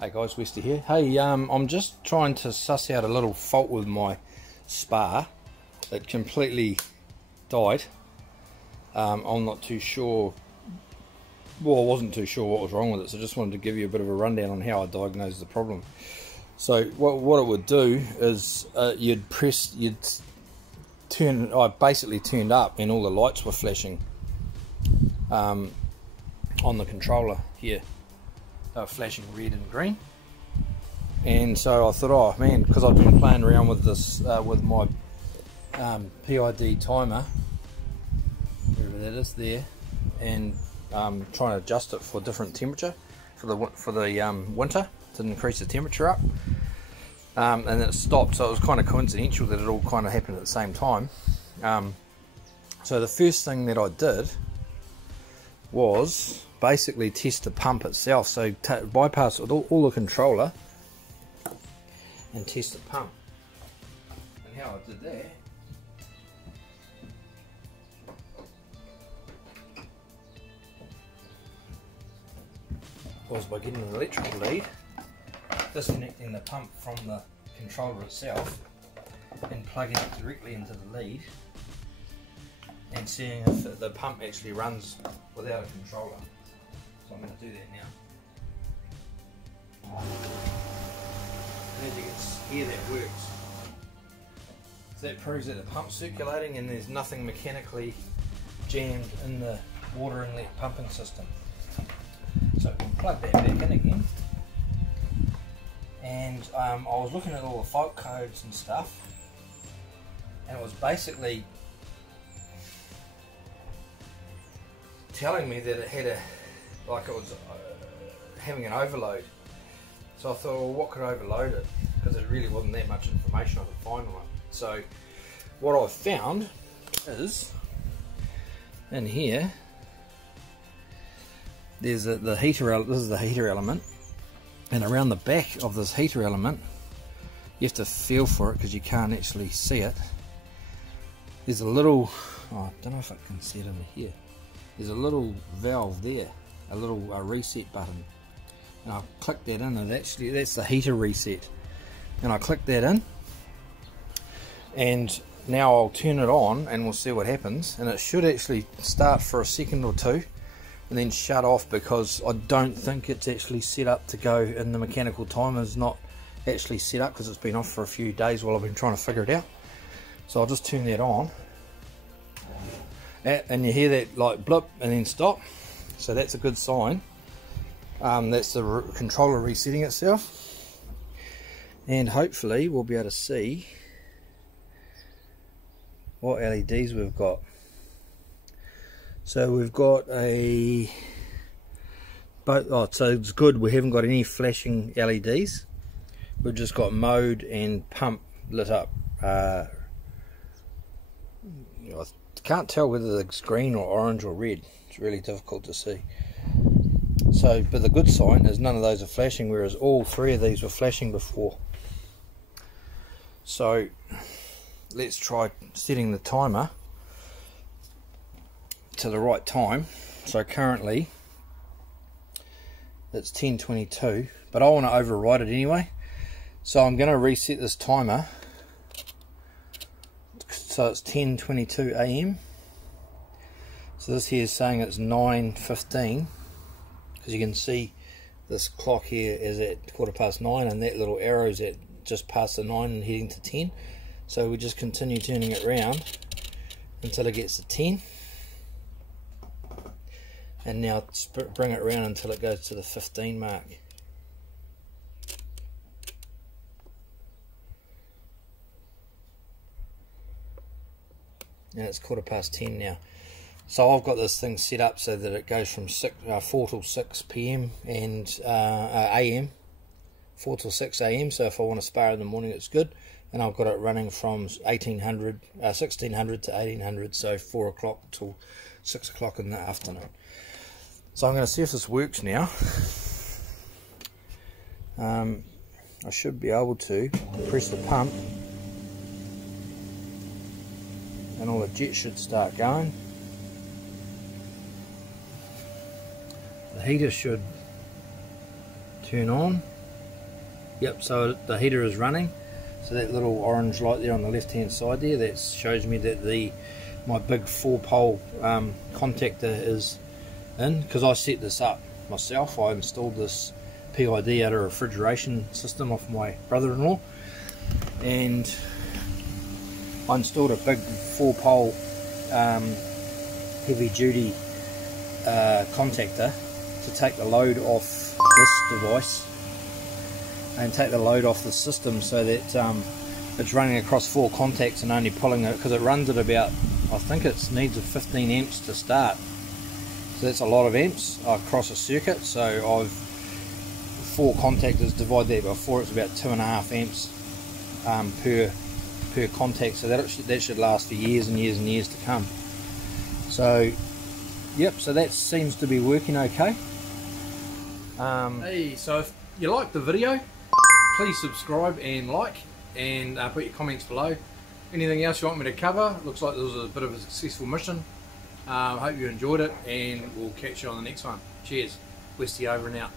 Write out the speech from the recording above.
Hey guys, Westy here. Hey, I'm just trying to suss out a little fault with my spar. It completely died. I'm not too sure. Well, I wasn't too sure what was wrong with it, so I just wanted to give you a bit of a rundown on how I diagnosed the problem. So what it would do is you'd turn. I basically turned up and all the lights were flashing on the controller here. They were flashing red and green, and so I thought, oh man, because I've been playing around with this with my PID timer, wherever that is there, and trying to adjust it for different temperature for the winter to increase the temperature up, and it stopped. So it was kind of coincidental that it all kind of happened at the same time. So the first thing that I did was basically test the pump itself, so bypass all the controller and test the pump. And how I did that was by getting an electrical lead, disconnecting the pump from the controller itself and plugging it directly into the lead and seeing if the pump actually runs without a controller. So I'm going to do that now. And as you can hear, that works. So that proves that the pump's circulating and there's nothing mechanically jammed in the water inlet pumping system. So we can plug that back in again. And I was looking at all the fault codes and stuff, and it was basically telling me that it had it was having an overload. So I thought, well, what could overload it? Because there really wasn't that much information I could find on it. So what I found is, in here, there's the heater. This is the heater element, and around the back of this heater element, you have to feel for it because you can't actually see it. There's a little, I don't know if I can see it over here. There's a little valve there, a little reset button, and I click that in, and actually that's the heater reset. And I click that in, and now I'll turn it on and we'll see what happens. And it should actually start for a second or two and then shut off, because I don't think it's actually set up to go, and the mechanical timer's not actually set up because it's been off for a few days while I've been trying to figure it out. So I'll just turn that on, and you hear that like blip and then stop, so that's a good sign. That's the controller resetting itself, and hopefully we'll be able to see what LEDs we've got. So we've got so it's good, we haven't got any flashing LEDs, we've just got mode and pump lit up. I can't tell whether it's green or orange or red, it's really difficult to see. So, but the good sign is none of those are flashing, whereas all three of these were flashing before. So let's try setting the timer to the right time. So currently it's 10:22, but I want to override it anyway, so I'm going to reset this timer so it's 10:22 AM. So this here is saying it's 9:15, because you can see this clock here is at 9:15, and that little arrow is at just past the 9 and heading to 10. So we just continue turning it around until it gets to 10, and now bring it around until it goes to the 15 mark. And it's 10:15 now. So I've got this thing set up so that it goes from 4 till 6 PM and AM, 4 till 6 AM. So if I want to spar in the morning, it's good. And I've got it running from 1600 to 1800, so 4 o'clock till 6 o'clock in the afternoon. So I'm going to see if this works now. I should be able to press the pump, and all the jets should start going. The heater should turn on, Yep, so the heater is running. So that little orange light there on the left hand side there, that shows me that my big 4-pole contactor is in, because I set this up myself. I installed this PID out of a refrigeration system off my brother-in-law, and I installed a big 4-pole heavy duty contactor to take the load off this device and take the load off the system, so that it's running across 4 contacts and only pulling it, because it runs at about, I think it needs a 15 amps to start, so that's a lot of amps across a circuit. So I've 4 contactors, divide that by 4, it's about 2.5 amps per contact, so that should last for years and years and years to come. So yep, so that seems to be working okay. Hey, so if you liked the video, please subscribe and like, and put your comments below. Anything else you want me to cover? Looks like this was a bit of a successful mission. Hope you enjoyed it, and we'll catch you on the next one. Cheers. Westy over and out.